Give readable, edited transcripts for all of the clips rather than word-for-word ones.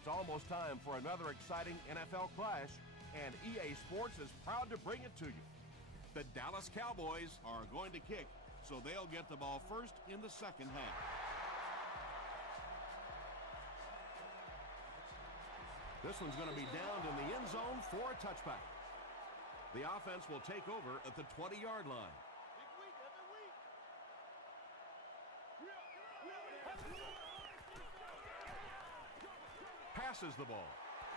It's almost time for another exciting NFL clash, and EA Sports is proud to bring it to you. The Dallas Cowboys are going to kick, so they'll get the ball first in the second half. This one's going to be downed in the end zone for a touchback. The offense will take over at the 20-yard line. Passes the ball.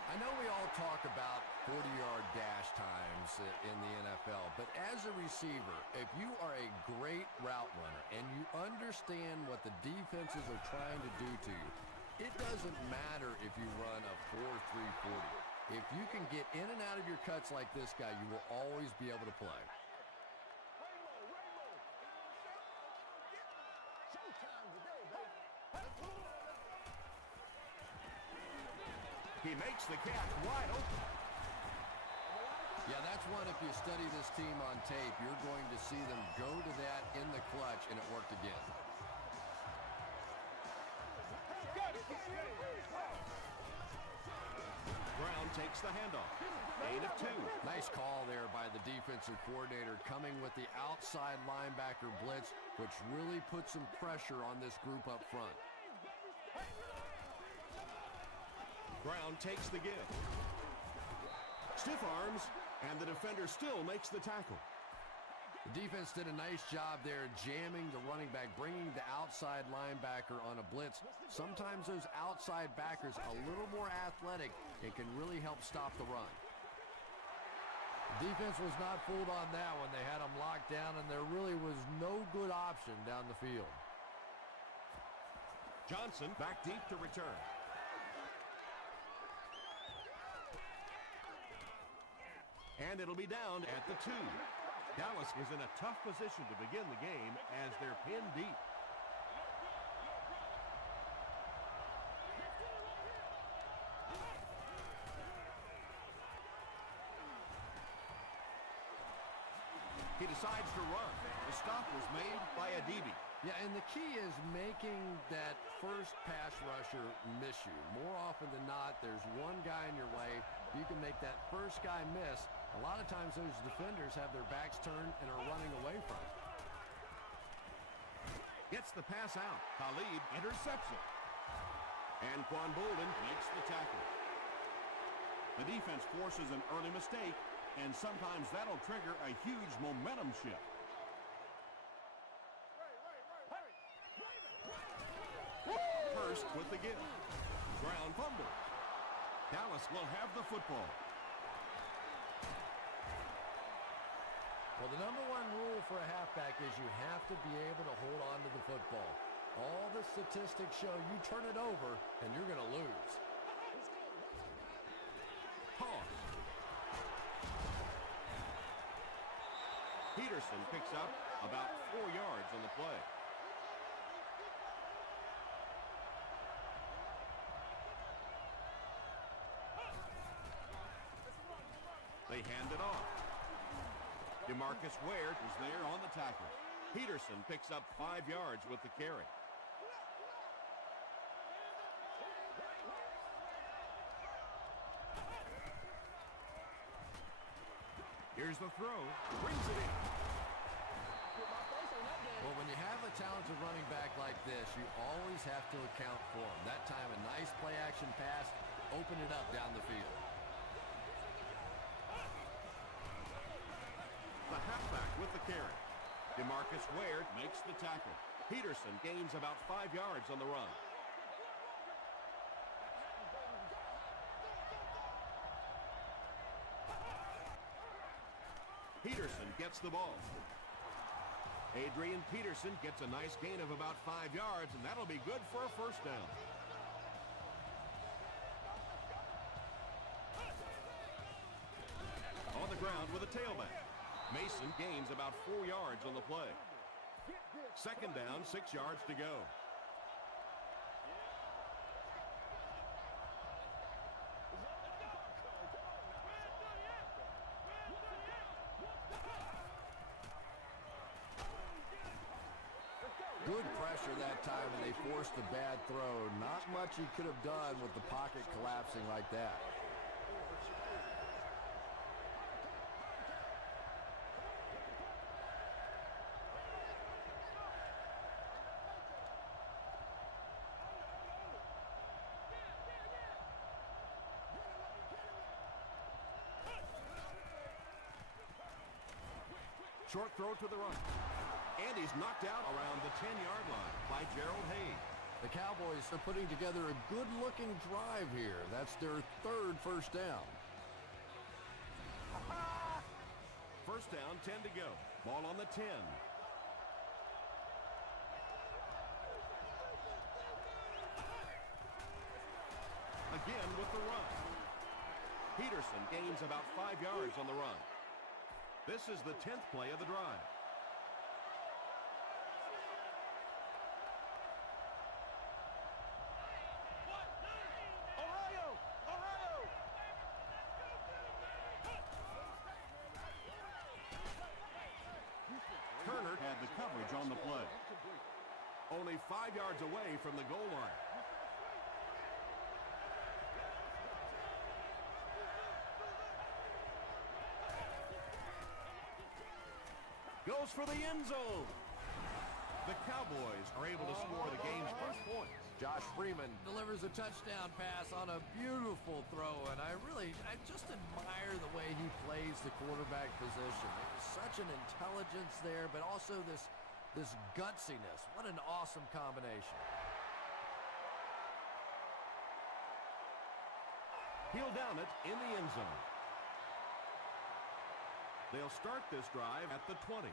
I know we all talk about 40-yard dash times in the NFL, but as a receiver, if you are a great route runner and you understand what the defenses are trying to do to you, it doesn't matter if you run a 4.340. If you can get in and out of your cuts like this guy, you will always be able to play. He makes the catch wide open. Yeah, that's one, if you study this team on tape, you're going to see them go to that in the clutch, and it worked again. Brown takes the handoff. Gain of 2. Nice call there by the defensive coordinator, coming with the outside linebacker blitz, which really put some pressure on this group up front. Brown takes the give. Stiff arms, and the defender still makes the tackle. The defense did a nice job there jamming the running back, bringing the outside linebacker on a blitz. Sometimes those outside backers a little more athletic and can really help stop the run. The defense was not fooled on that one. They had them locked down, and there really was no good option down the field. Johnson back deep to return. And it'll be down at the 2. Dallas is in a tough position to begin the game as they're pinned deep. He decides to run. The stop was made by a DB. Yeah, and the key is making that first pass rusher miss you. More often than not, there's one guy in your way. You can make that first guy miss. A lot of times those defenders have their backs turned and are running away from it. Gets the pass out. Khalid intercepts it. And Quan Bolden makes the tackle. The defense forces an early mistake, and sometimes that'll trigger a huge momentum shift. First with the give. Ground fumble. Dallas will have the football. Well, the number one rule for a halfback is you have to be able to hold on to the football. All the statistics show you turn it over and you're going to lose. Toss. Peterson picks up about 4 yards on the play. They hand it off. DeMarcus Ware is there on the tackle. Peterson picks up 5 yards with the carry. Here's the throw. Brings it in. Well, when you have a talented running back like this, you always have to account for him. That time, a nice play-action pass opened it up down the field. The halfback with the carry. DeMarcus Ware makes the tackle. Peterson gains about 5 yards on the run. Peterson gets the ball. Adrian Peterson gets a nice gain of about 5 yards, and that'll be good for a first down. On the ground with a tailback. Mason gains about 4 yards on the play. Second down, 6 yards to go. Good pressure pressure that time, and they forced a bad throw. Not much he could have done with the pocket collapsing like that. Short throw to the right. And he's knocked out around the 10-yard line by Gerald Hayes. The Cowboys are putting together a good-looking drive here. That's their third first down. First down, 10 to go. Ball on the 10. Again with the run. Peterson gains about 5 yards on the run. This is the 10th play of the drive. Turner had the coverage on the play. Only 5 yards away from the goal line. Goes for the end zone. The Cowboys are able to score the game's first points. Josh Freeman delivers a touchdown pass on a beautiful throw, and I just admire the way he plays the quarterback position. There's such an intelligence there, but also this gutsiness. What an awesome combination. He'll down it in the end zone. They'll start this drive at the 20.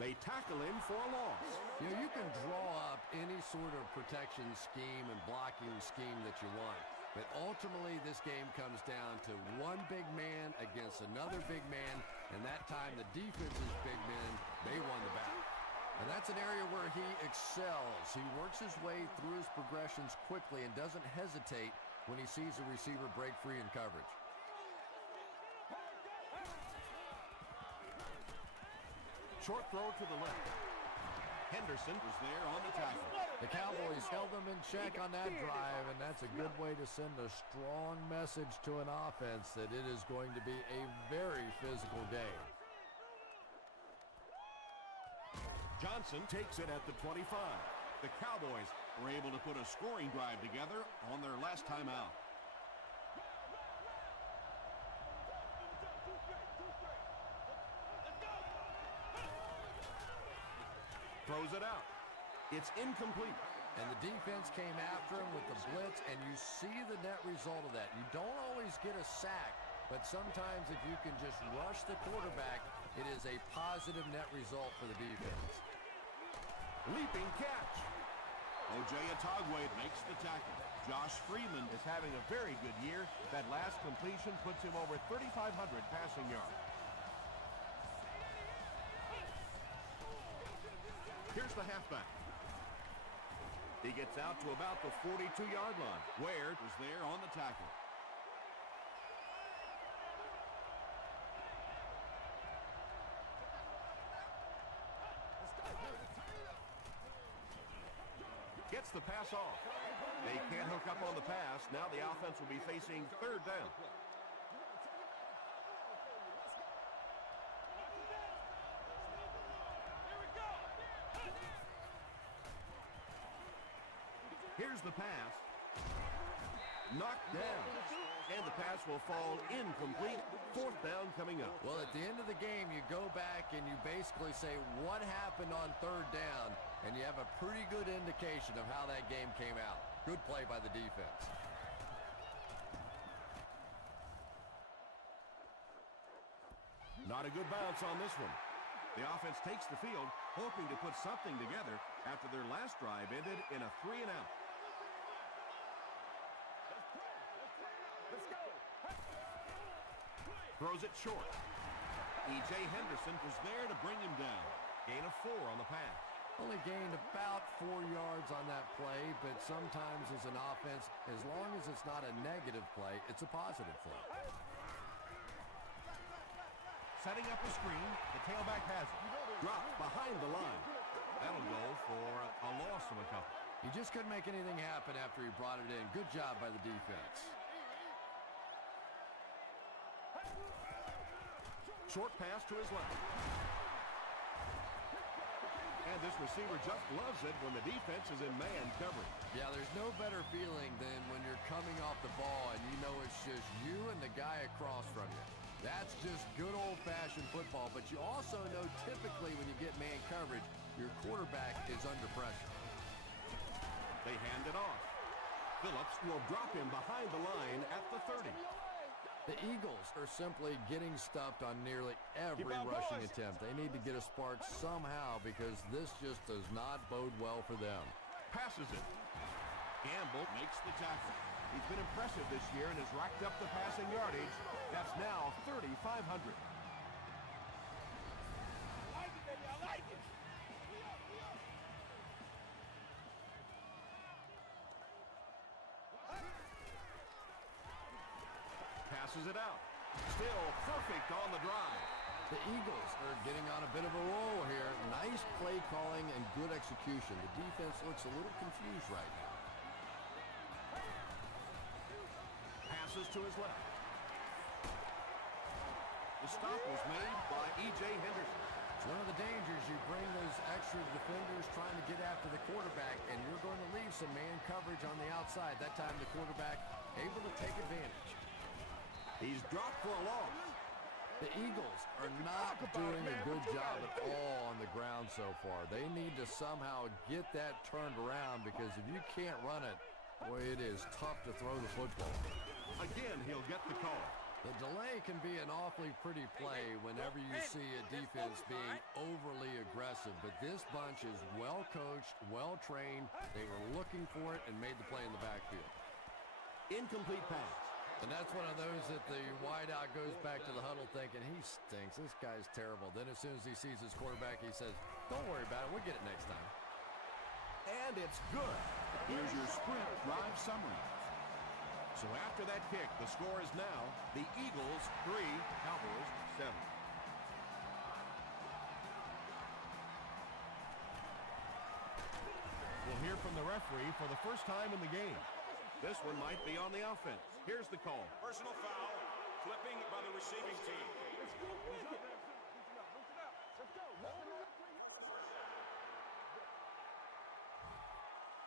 They tackle him for a loss. You know, you can draw up any sort of protection scheme and blocking scheme that you want, but ultimately this game comes down to one big man against another big man, and that time the defense's big men, they won the battle. And that's an area where he excels. He works his way through his progressions quickly and doesn't hesitate when he sees a receiver break free in coverage. Short throw to the left. Henderson was there on the tackle. The Cowboys held them in check on that drive, and that's a good way to send a strong message to an offense that it is going to be a very physical game. Johnson takes it at the 25. The Cowboys were able to put a scoring drive together on their last time out. Throws it out. It's incomplete. And the defense came after him with the blitz, and you see the net result of that. You don't always get a sack, but sometimes if you can just rush the quarterback, it is a positive net result for the defense. Leaping catch. O.J. Atogwe makes the tackle. Josh Freeman is having a very good year. That last completion puts him over 3,500 passing yards. Here's the halfback. He gets out to about the 42-yard line. Ware was there on the tackle. Gets the pass off. They can't hook up on the pass. Now the offense will be facing third down. Here's the pass. Knocked down. And the pass will fall incomplete. Fourth down coming up. Well, at the end of the game, you go back and you basically say what happened on third down, and you have a pretty good indication of how that game came out. Good play by the defense. Not a good bounce on this one. The offense takes the field, hoping to put something together after their last drive ended in a 3-and-out. Throws it short. E.J. Henderson was there to bring him down. Gain of 4 on the pass. Only gained about 4 yards on that play, but sometimes as an offense, as long as it's not a negative play, it's a positive play. Setting up a screen, the tailback has it. Drop behind the line. That'll go for a loss of a couple. He just couldn't make anything happen after he brought it in. Good job by the defense. Short pass to his left. And this receiver just loves it when the defense is in man coverage. Yeah, there's no better feeling than when you're coming off the ball and you know it's just you and the guy across from you. That's just good old-fashioned football, but you also know typically when you get man coverage, your quarterback is under pressure. They hand it off. Phillips will drop him behind the line at the 30. The Eagles are simply getting stuffed on nearly every rushing attempt. They need to get a spark somehow because this just does not bode well for them. Passes it. Gamble makes the tackle. He's been impressive this year and has racked up the passing yardage. That's now 3,500. Passes it out. Still perfect on the drive. The Eagles are getting on a bit of a roll here. Nice play calling and good execution. The defense looks a little confused right now. Passes to his left. The stop was made by E.J. Henderson. It's one of the dangers. You bring those extra defenders trying to get after the quarterback, and you're going to leave some man coverage on the outside. That time the quarterback able to take advantage. He's dropped for a loss. The Eagles are not doing a good job at all on the ground so far. They need to somehow get that turned around because if you can't run it, boy, it is tough to throw the football. Again, he'll get the call. The delay can be an awfully pretty play whenever you see a defense being overly aggressive, but this bunch is well coached, well trained. They were looking for it and made the play in the backfield. Incomplete pass. And that's one of those that the wideout goes back to the huddle thinking, he stinks, this guy's terrible. Then as soon as he sees his quarterback, he says, don't worry about it, we'll get it next time. And it's good. Here's your sprint drive summary. So after that kick, the score is now the Eagles 3, Cowboys 7. We'll hear from the referee for the first time in the game. This one might be on the offense. Here's the call. Personal foul, flipping by the receiving team.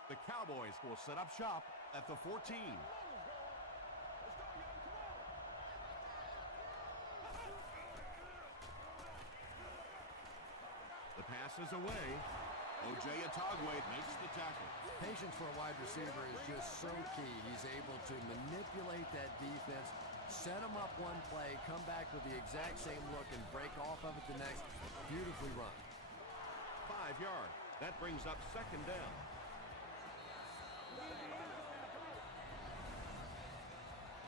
The Cowboys will set up shop at the 14. The pass is away. O.J. makes the tackle. Patience for a wide receiver is just so key. He's able to manipulate that defense, set them up one play, come back with the exact same look, and break off of it the next. Beautifully run. 5 yards. That brings up second down.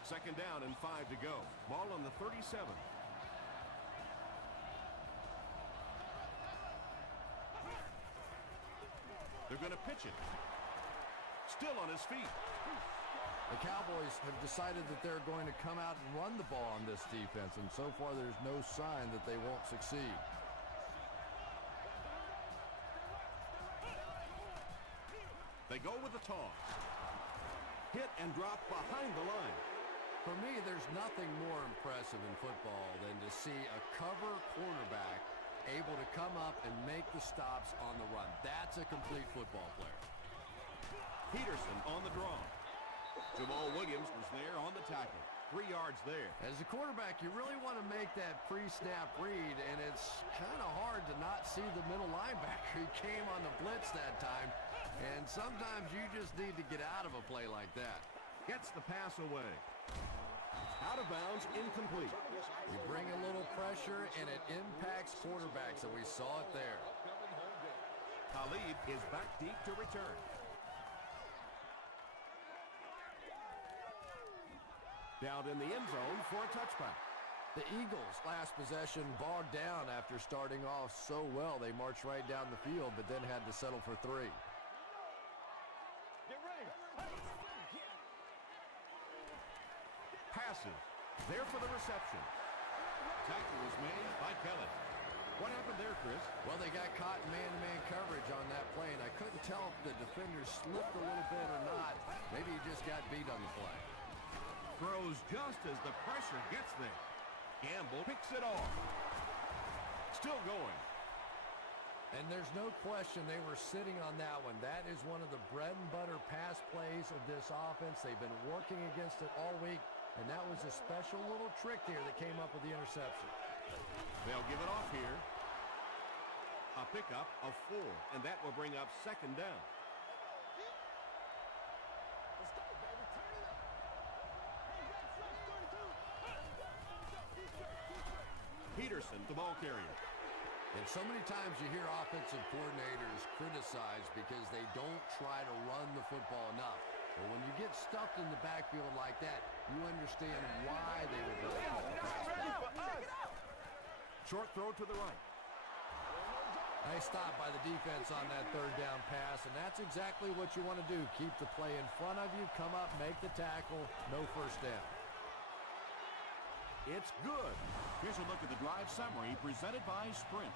Second down and 5 to go. Ball on the 37. They're going to pitch it. Still on his feet. The Cowboys have decided that they're going to come out and run the ball on this defense, and so far there's no sign that they won't succeed. They go with the toss. Hit and drop behind the line. For me, there's nothing more impressive in football than to see a cover quarterback able to come up and make the stops on the run. That's a complete football player. Peterson on the draw. Jamal Williams was there on the tackle. 3 yards there. As a quarterback, you really want to make that pre-snap read, and it's kind of hard to not see the middle linebacker. He came on the blitz that time, and sometimes you just need to get out of a play like that. Gets the pass away. Out of bounds, incomplete. You bring a little pressure, and it impacts quarterbacks, and we saw it there. Khalid is back deep to return. Down in the end zone for a touchback. The Eagles' last possession bogged down after starting off so well. They marched right down the field, but then had to settle for 3. Passes. There for the reception. Tackle was made by Kelly. What happened there, Chris? Well, they got caught in man-to-man coverage on that play, and I couldn't tell if the defender slipped a little bit or not. Maybe he just got beat on the play. Throws just as the pressure gets there. Gamble picks it off. Still going. And there's no question they were sitting on that one. That is one of the bread and butter pass plays of this offense. They've been working against it all week, and that was a special little trick there that came up with the interception. They'll give it off here. A pickup of 4, and that will bring up 2nd down. Peterson, the ball carrier. And so many times you hear offensive coordinators criticized because they don't try to run the football enough. But when you get stuffed in the backfield like that, you understand why they would really call the pass play. Short throw to the right. Nice stop by the defense on that 3rd down pass, and that's exactly what you want to do. Keep the play in front of you, come up, make the tackle, no 1st down. It's good. Here's a look at the drive summary presented by Sprint.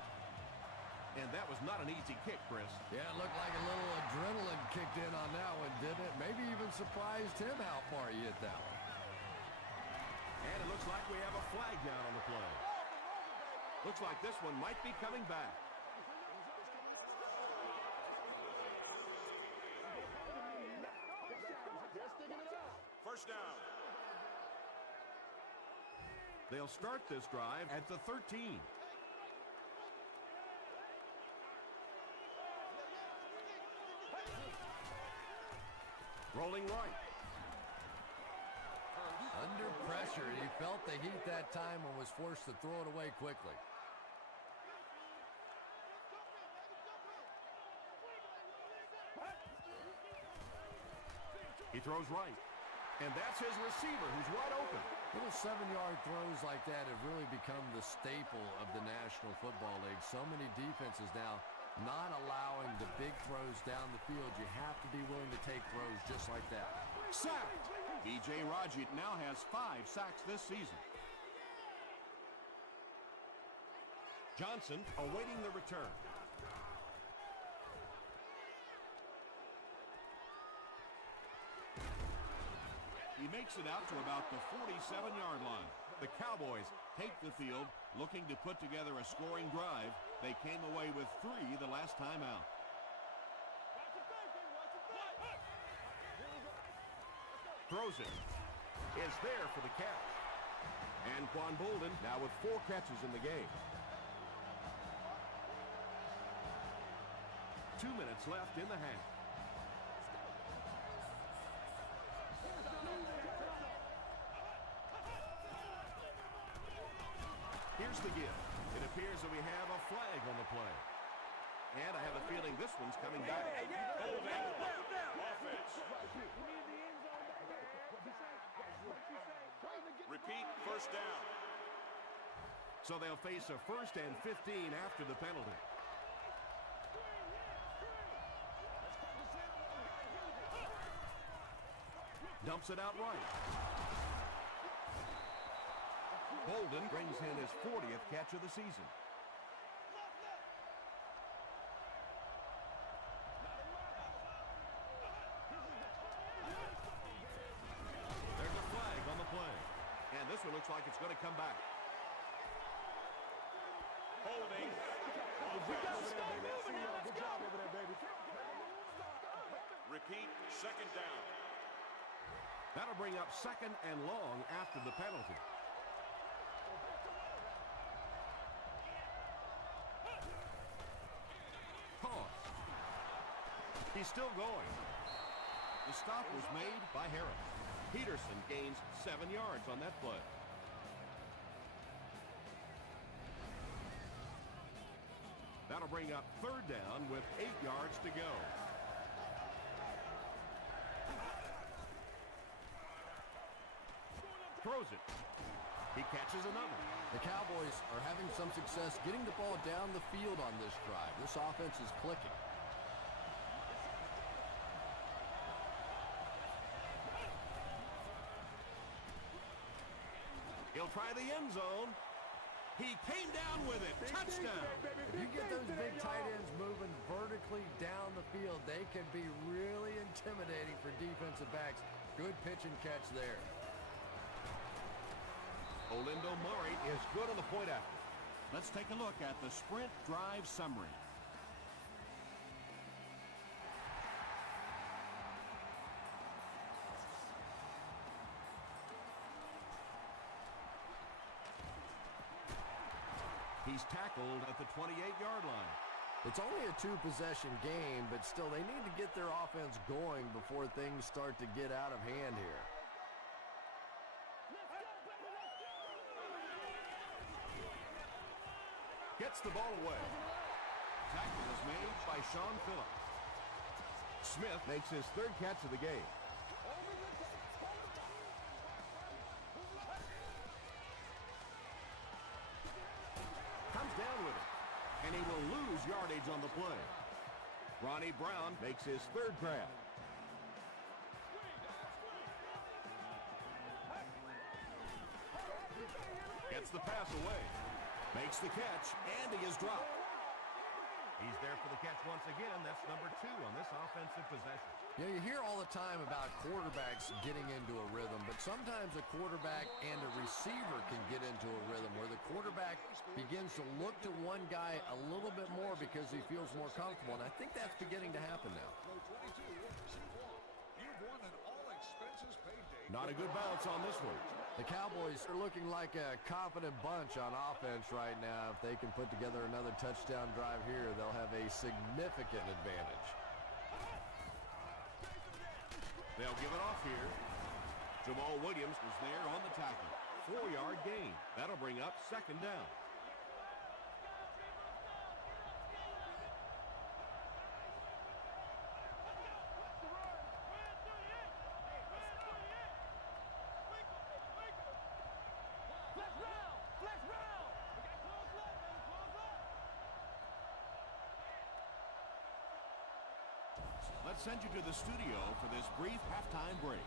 And that was not an easy kick, Chris. Yeah, it looked like a little adrenaline kicked in on that one, didn't it? Maybe even surprised him how far he hit that one. And it looks like we have a flag down on the play. Looks like this one might be coming back. First down. They'll start this drive at the 13. Rolling right. Under pressure, he felt the heat that time and was forced to throw it away quickly. He throws right. And that's his receiver who's wide open. Little 7-yard throws like that have really become the staple of the National Football League. So many defenses now not allowing the big throws down the field. You have to be willing to take throws just like that. Sacked. B.J. Raji now has 5 sacks this season. Johnson awaiting the return. He makes it out to about the 47-yard line. The Cowboys take the field looking to put together a scoring drive. They came away with 3 the last time out. Throws it. Is there for the catch. And Quan Bolden now with 4 catches in the game. 2 minutes left in the half. Here's the give. It appears that we have a flag on the play. And I have a feeling this one's coming back. Offense. Repeat, first down. So they'll face a 1st and 15 after the penalty. Dumps it out right. Bolden brings in his 40th catch of the season. There's a flag on the play. And this one looks like it's going to come back. Holding. Repeat, second down. That'll bring up 2nd and long after the penalty. Toss. He's still going. The stop was made by Harris. Peterson gains 7 yards on that play. That'll bring up 3rd down with 8 yards to go. Throws it. He catches another. The Cowboys are having some success getting the ball down the field on this drive. This offense is clicking. He'll try the end zone. He came down with it. Touchdown. If you get those big tight ends moving vertically down the field, they can be really intimidating for defensive backs. Good pitch and catch there. Olindo Murray is good on the point after. Let's take a look at the sprint drive summary. He's tackled at the 28-yard line. It's only a two-possession game, but still they need to get their offense going before things start to get out of hand here. Gets the ball away. Tackle is made by Sean Phillips. Smith makes his third catch of the game. Comes down with it. And he will lose yardage on the play. Ronnie Brown makes his third grab. Gets the pass away. Makes the catch, and he is dropped. He's there for the catch once again. That's number 2 on this offensive possession. You know, you hear all the time about quarterbacks getting into a rhythm, but sometimes a quarterback and a receiver can get into a rhythm where the quarterback begins to look to one guy a little bit more because he feels more comfortable, and I think that's beginning to happen now. Not a good bounce on this one. The Cowboys are looking like a confident bunch on offense right now. If they can put together another touchdown drive here, they'll have a significant advantage. They'll give it off here. Jamal Williams was there on the tackle. 4-yard gain. That'll bring up second down. Let's send you to the studio for this brief halftime break.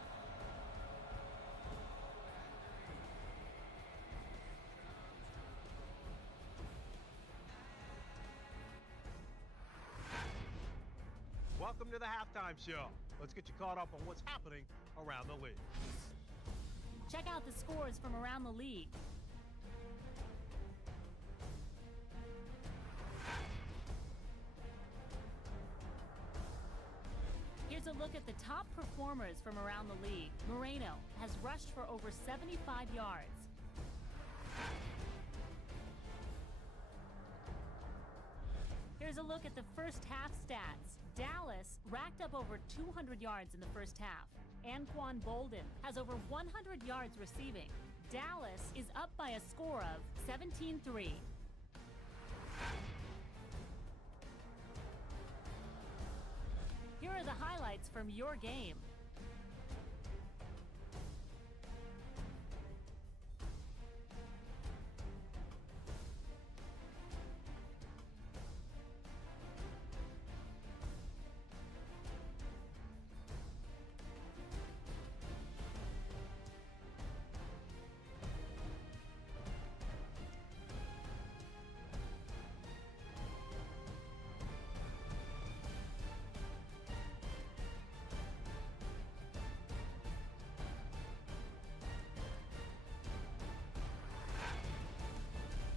Welcome to the halftime show. Let's get you caught up on what's happening around the league. Check out the scores from around the league. Here's a look at the top performers from around the league. Moreno has rushed for over 75 yards. Here's a look at the first half stats. Dallas racked up over 200 yards in the first half. Anquan Bolden has over 100 yards receiving. Dallas is up by a score of 17-3. Here are the highlights from your game.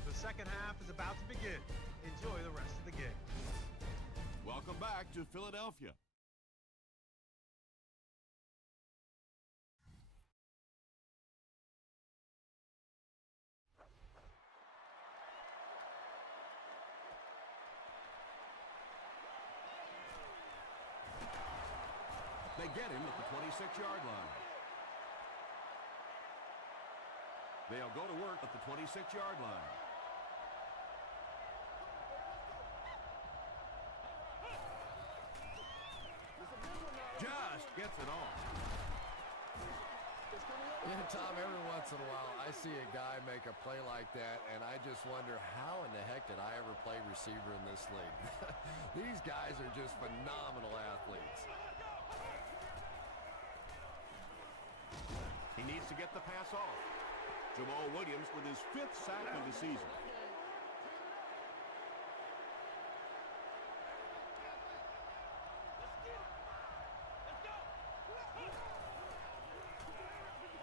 The second half is about to begin. Enjoy the rest of the game. Welcome back to Philadelphia. They get him at the 26-yard line. They'll go to work at the 26-yard line. Just gets it off. Yeah, Tom, every once in a while I see a guy make a play like that, and I just wonder how in the heck did I ever play receiver in this league? These guys are just phenomenal athletes. He needs to get the pass off. Jamal Williams with his 5th sack of the season.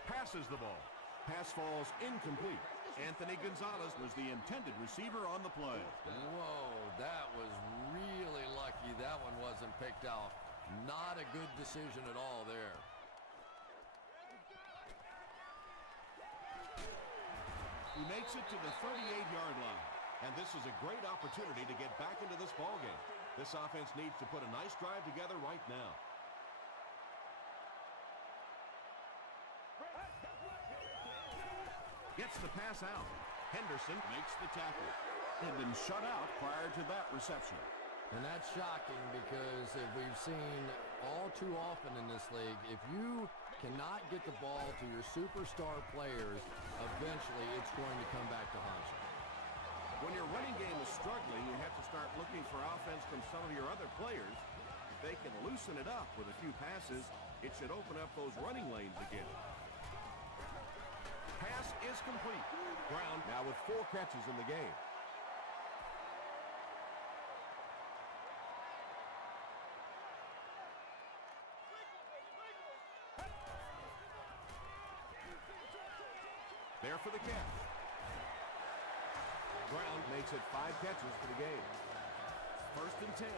Passes the ball. Pass falls incomplete. Anthony Gonzalez was the intended receiver on the play. Whoa, that was really lucky. That one wasn't picked out. Not a good decision at all there. He makes it to the 38-yard line. And this is a great opportunity to get back into this ballgame. This offense needs to put a nice drive together right now. Gets the pass out. Henderson makes the tackle. Had been shut out prior to that reception. And that's shocking because if we've seen all too often in this league, if you cannot get the ball to your superstar players, eventually it's going to come back to haunt you. When your running game is struggling, you have to start looking for offense from some of your other players. If they can loosen it up with a few passes, it should open up those running lanes again. Pass is complete. Brown now with 4 catches in the game. There for the catch. Brown makes it 5 catches for the game. 1st and 10.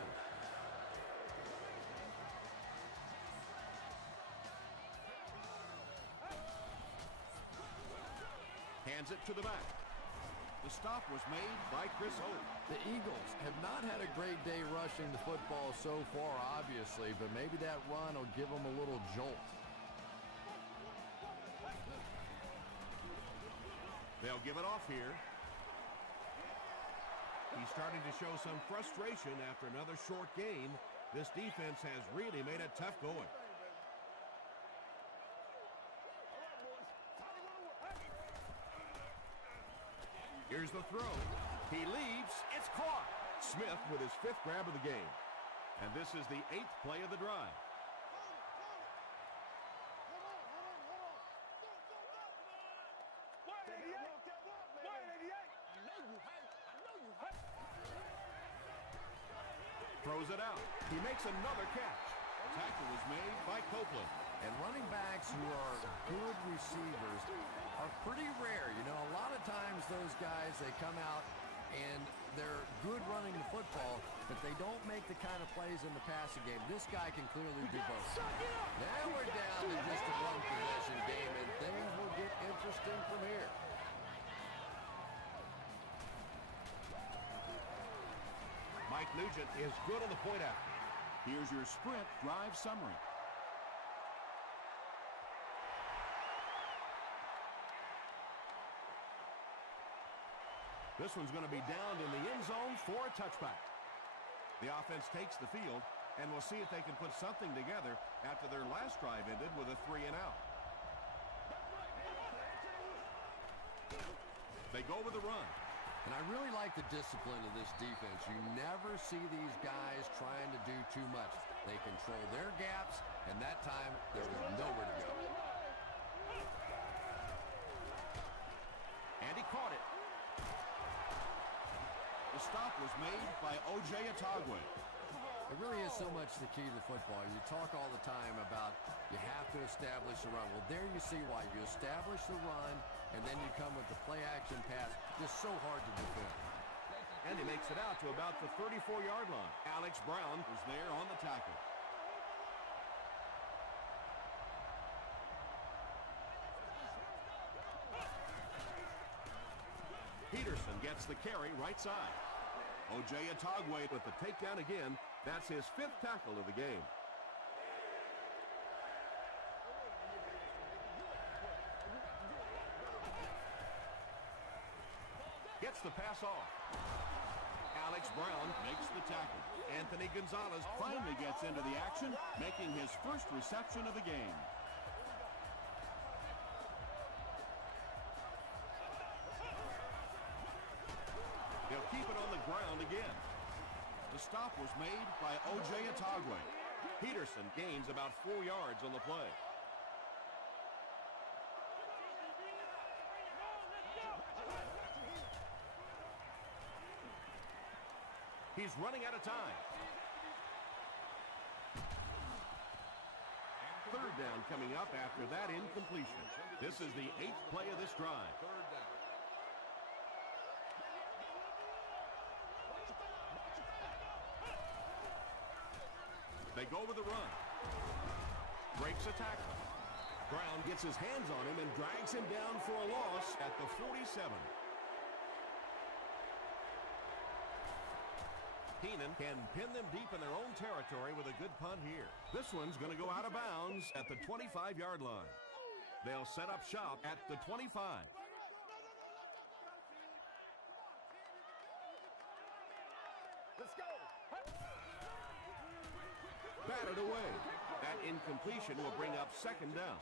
Hands it to the back. The stop was made by Chris Holt. The Eagles have not had a great day rushing the football so far, obviously, but maybe that run will give them a little jolt. They'll give it off here. He's starting to show some frustration after another short game. This defense has really made it tough going. Here's the throw. He leaves. It's caught. Smith with his 5th grab of the game. And this is the 8th play of the drive. Throws it out. He makes another catch. Tackle was made by Copeland. And running backs who are good receivers are pretty rare. You know, a lot of times those guys, they come out and they're good running the football, but they don't make the kind of plays in the passing game. This guy can clearly do both. Now we're down to just a 1-possession game, and things will get interesting from here. Mike Nugent is good on the point after. Here's your sprint drive summary. This one's going to be down in the end zone for a touchback. The offense takes the field, and we'll see if they can put something together after their last drive ended with a 3-and-out. They go with the run. And I really like the discipline of this defense. You never see these guys trying to do too much. They control their gaps, and that time there was nowhere to go. And he caught it. The stop was made by O.J. Atogwe. It really is so much the key to football. You talk all the time about you have to establish the run. Well, there you see why. You establish the run, and then you come with the play-action pass. Just so hard to defend. And he makes it out to about the 34-yard line. Alex Brown was there on the tackle. Peterson gets the carry right side. O.J. Atogwe with the takedown again. That's his 5th tackle of the game. Gets the pass off. Alex Brown makes the tackle. Anthony Gonzalez finally gets into the action, making his first reception of the game. on the ground again. The stop was made by O.J. Atogwe. Peterson gains about 4 yards on the play. He's running out of time. Third down coming up after that incompletion. This is the 8th play of this drive. They go with the run. Breaks a tackle. Brown gets his hands on him and drags him down for a loss at the 47. Keenan can pin them deep in their own territory with a good punt here. This one's going to go out of bounds at the 25-yard line. They'll set up shop at the 25. Let's go. Batted away. That incompletion will bring up second down.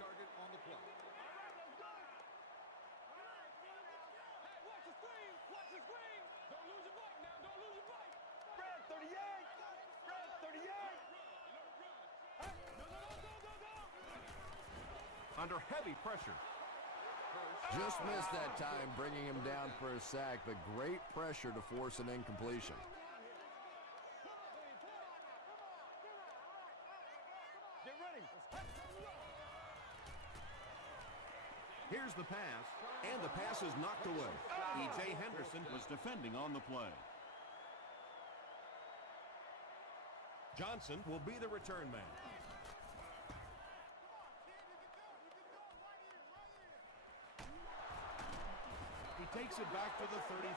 Under heavy pressure. Just missed that time, bringing him down for a sack, but great pressure to force an incompletion. Get ready. Here's the pass, and the pass is knocked away. E.J. Henderson was defending on the play. Johnson will be the return man. He takes it back to the 33.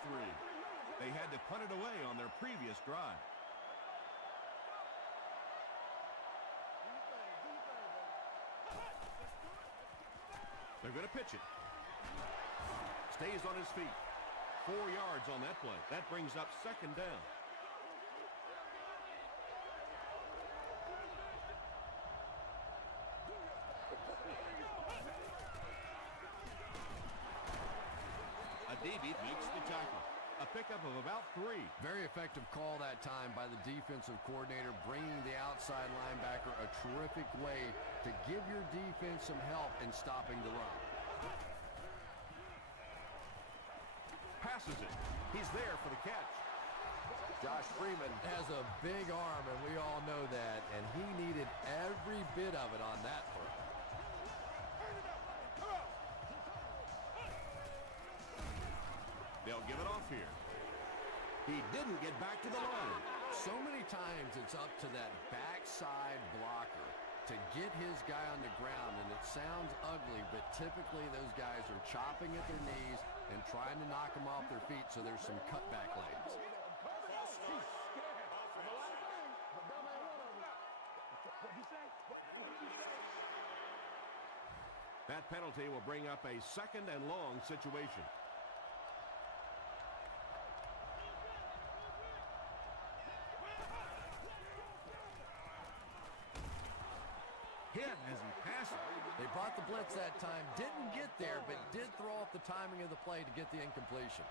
They had to punt it away on their previous drive. They're going to pitch it. Stays on his feet. 4 yards on that play. That brings up second down. Davey makes the tackle. A pickup of about 3. Very effective call that time by the defensive coordinator, bringing the outside linebacker a terrific way to give your defense some help in stopping the run. Passes it. He's there for the catch. Josh Freeman has a big arm, and we all know that, and he needed every bit of it on that throw. They'll give it off here. He didn't get back to the line. So many times it's up to that backside blocker to get his guy on the ground, and it sounds ugly, but typically those guys are chopping at their knees and trying to knock them off their feet, so there's some cutback lanes. That penalty will bring up a second and long situation. Hit as he passes. They brought the blitz that time, didn't get there, but did throw off the timing of the play to get the incompletion.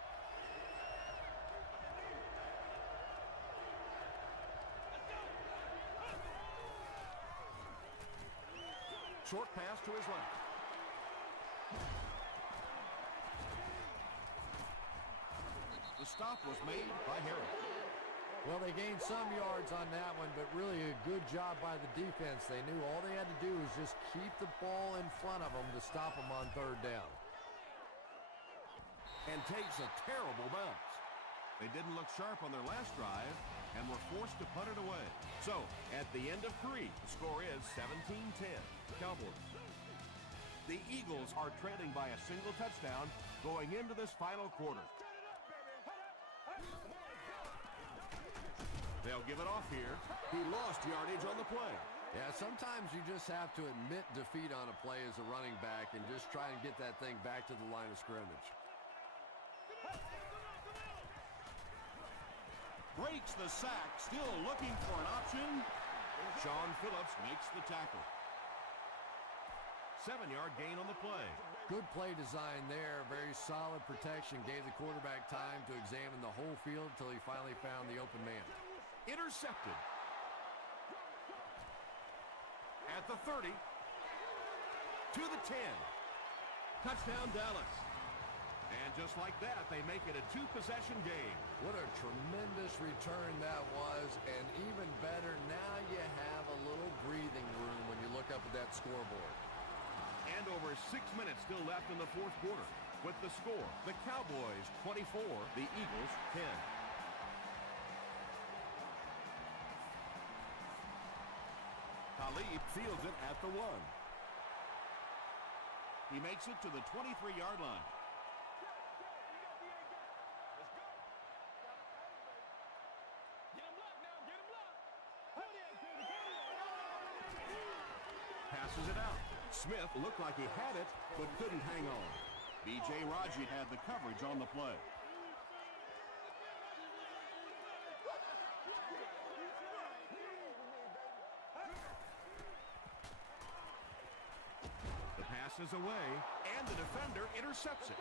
Short pass to his left. The stop was made by Harris. Well, they gained some yards on that one, but really a good job by the defense. They knew all they had to do was just keep the ball in front of them to stop them on third down. And takes a terrible bounce. They didn't look sharp on their last drive and were forced to punt it away. So, at the end of 3, the score is 17-10. Cowboys. The Eagles are trailing by a single touchdown going into this final quarter. They'll give it off here. He lost yardage on the play. Yeah, sometimes you just have to admit defeat on a play as a running back and just try and get that thing back to the line of scrimmage. Breaks the sack, still looking for an option. Sean Phillips makes the tackle. 7-yard gain on the play. Good play design there. Very solid protection. Gave the quarterback time to examine the whole field until he finally found the open man. Intercepted. At the 30. To the 10. Touchdown, Dallas. And just like that, they make it a 2-possession game. What a tremendous return that was. And even better, now you have a little breathing room when you look up at that scoreboard. And over 6 minutes still left in the fourth quarter. With the score, the Cowboys 24, the Eagles 10. Talib fields it at the 1. He makes it to the 23-yard line. Passes it out. Smith looked like he had it, but couldn't hang on. B.J. Raji had the coverage on the play. The pass is away, and the defender intercepts it.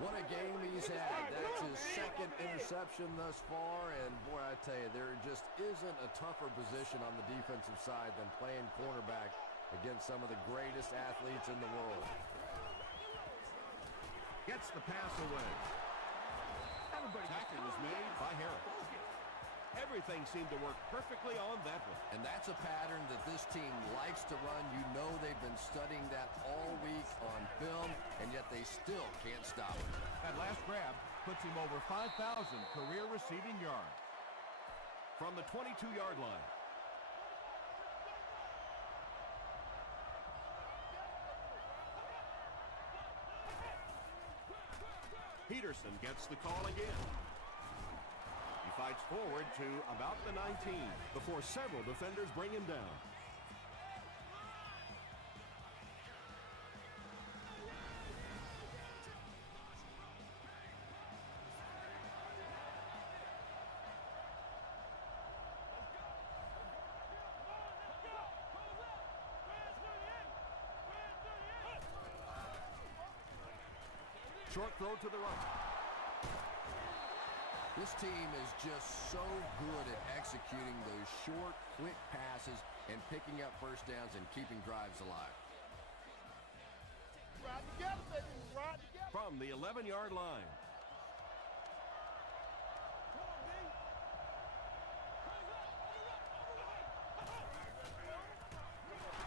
What a game he's had. That's his second interception thus far, and boy, I tell you, there just isn't a tougher position on the defensive side than playing cornerback against some of the greatest athletes in the world. Gets the pass away. Tackle was made by Harris. Everything seemed to work perfectly on that one. And that's a pattern that this team likes to run. You know they've been studying that all week on film, and yet they still can't stop it. That last grab puts him over 5,000 career receiving yards. From the 22-yard line. Peterson gets the call again. He fights forward to about the 19 before several defenders bring him down. Short throw to the right. This team is just so good at executing those short, quick passes and picking up first downs and keeping drives alive. Ride together, baby. Ride together. From the 11-yard line.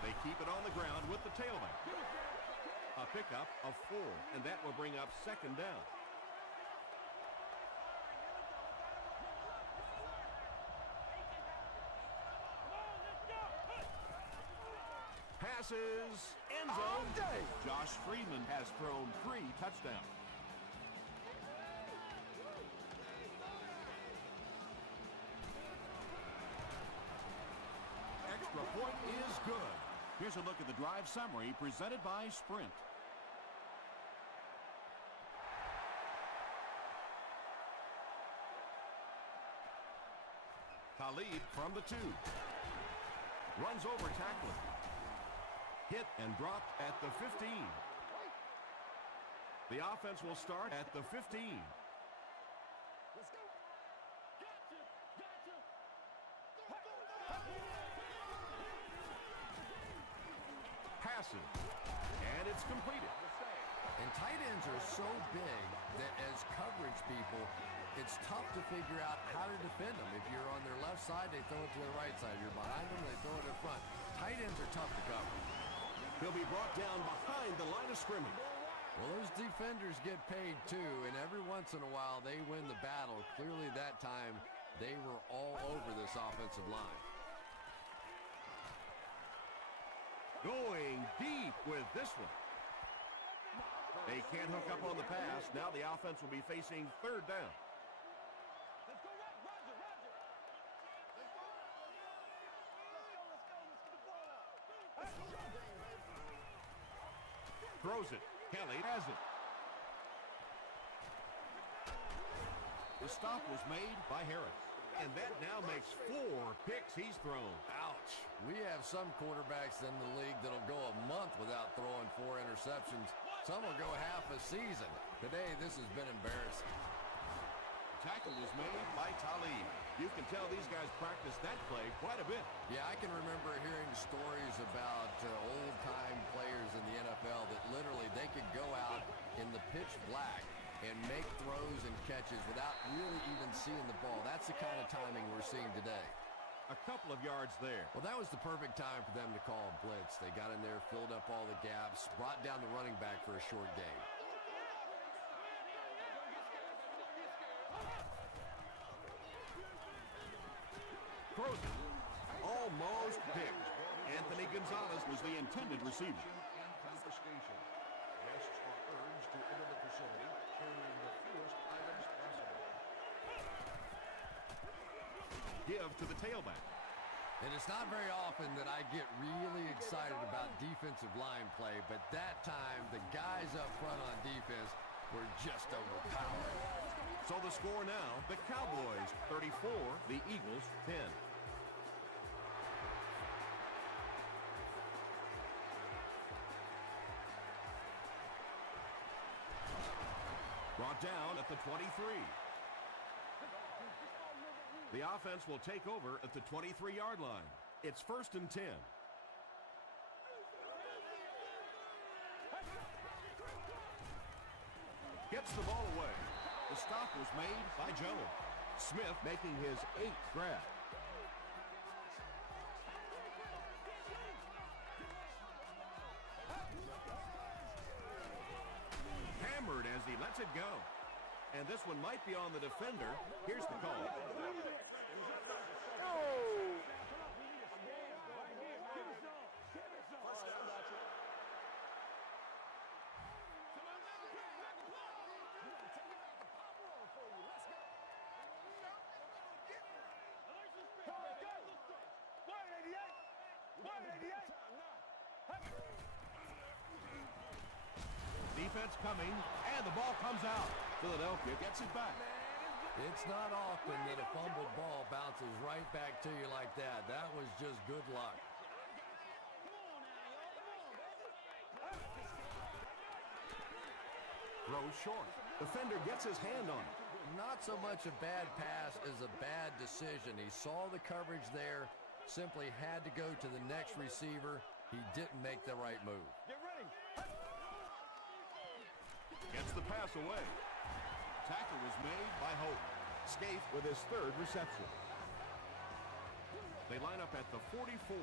They keep it on the ground with the tailback. A pickup of 4, and that will bring up second down. Passes, end zone. Josh Freeman has thrown 3 touchdowns. Extra point is good. Here's a look at the drive summary presented by Sprint. Talib from the 2. Runs over tackler. Hit and dropped at the 15. The offense will start at the 15. Let's go. Passes. And it's completed. And tight ends are so big that as coverage people, it's tough to figure out how to defend them. If you're on their left side, they throw it to their right side. You're behind them, they throw it in front. Tight ends are tough to cover. He'll be brought down behind the line of scrimmage. Well, those defenders get paid too, and every once in a while they win the battle. Clearly that time they were all over this offensive line. Going deep with this one. They can't hook up on the pass. Now the offense will be facing third down. Let's go, Roger, Roger. Let's go. Let's get the ball out. Throws it. Kelly has it. The stop was made by Harris. And that now makes 4 picks he's thrown. Ouch. We have some quarterbacks in the league that'll go a month without throwing 4 interceptions. Some will go half a season. Today, this has been embarrassing. Tackle was made by Talib. You can tell these guys practice that play quite a bit. Yeah, I can remember hearing stories about old-time players in the NFL that literally they could go out in the pitch black and make throws and catches without really even seeing the ball. That's the kind of timing we're seeing today. A couple of yards there. Well, that was the perfect time for them to call a blitz. They got in there, filled up all the gaps, brought down the running back for a short gain. Throws it. Almost picked. Anthony Gonzalez was the intended receiver. And confiscation. Guests are urged to enter the facility carrying the fewest items possible. Give to the tailback. And it's not very often that I get really excited about defensive line play, but that time the guys up front on defense were just overpowering. So the score now, the Cowboys 34, the Eagles 10. Brought down at the 23. The offense will take over at the 23-yard line. It's 1st and 10. Gets the ball away. The stop was made by Jones. Smith making his 8th grab. Hammered as he lets it go. And this one might be on the defender. Here's the call. Defense coming, and the ball comes out. Philadelphia gets it back. It's not often that a fumbled ball bounces right back to you like that. That was just good luck. Throws short. Defender gets his hand on it. Not so much a bad pass as a bad decision. He saw the coverage there, simply had to go to the next receiver. He didn't make the right move. Get ready. Gets the pass away. Tackle was made by Hope. Scaife with his 3rd reception. They line up at the 44.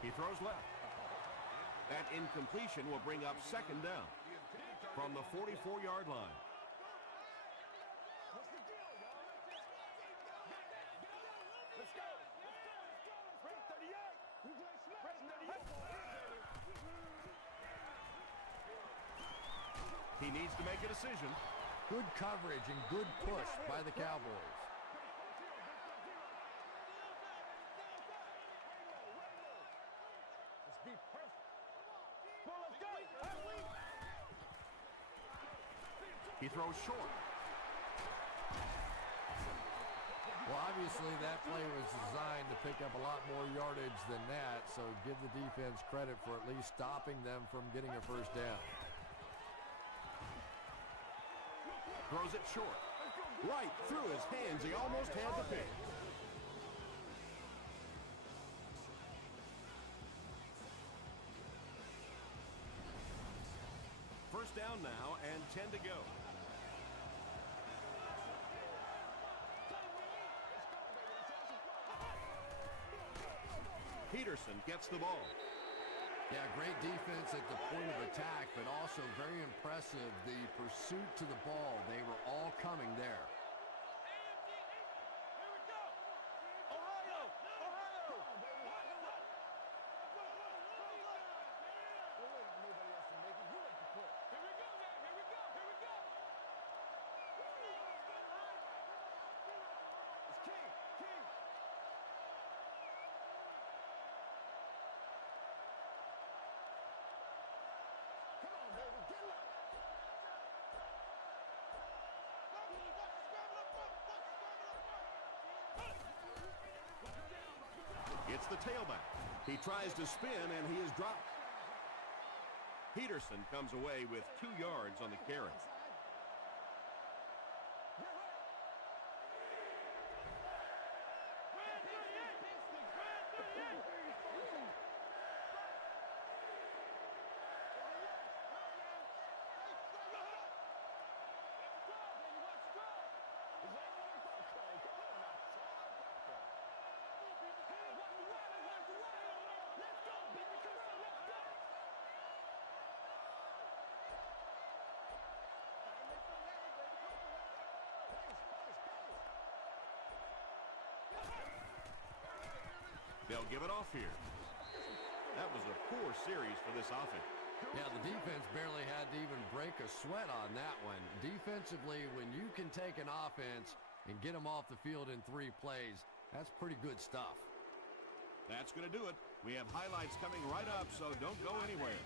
He throws left. That incompletion will bring up 2nd down from the 44-yard line. Let's go. Press 38. Press 38. He needs to make a decision. Good coverage and good push by the Cowboys. Let's be perfect. Well, let's go. He throws short. Well, obviously that play was designed to pick up a lot more yardage than that, so give the defense credit for at least stopping them from getting a 1st down. Throws it short. Right through his hands. He almost had the pick. First down now and 10 to go. Peterson gets the ball. Yeah, great defense at the point of attack, but also very impressive the pursuit to the ball. They were all coming there. It's the tailback. He tries to spin, and he is dropped. Peterson comes away with 2 yards on the carry. They'll give it off here. That was a poor series for this offense. Yeah, the defense barely had to even break a sweat on that one. Defensively, when you can take an offense and get them off the field in 3 plays, that's pretty good stuff. That's going to do it. We have highlights coming right up, so don't go anywhere.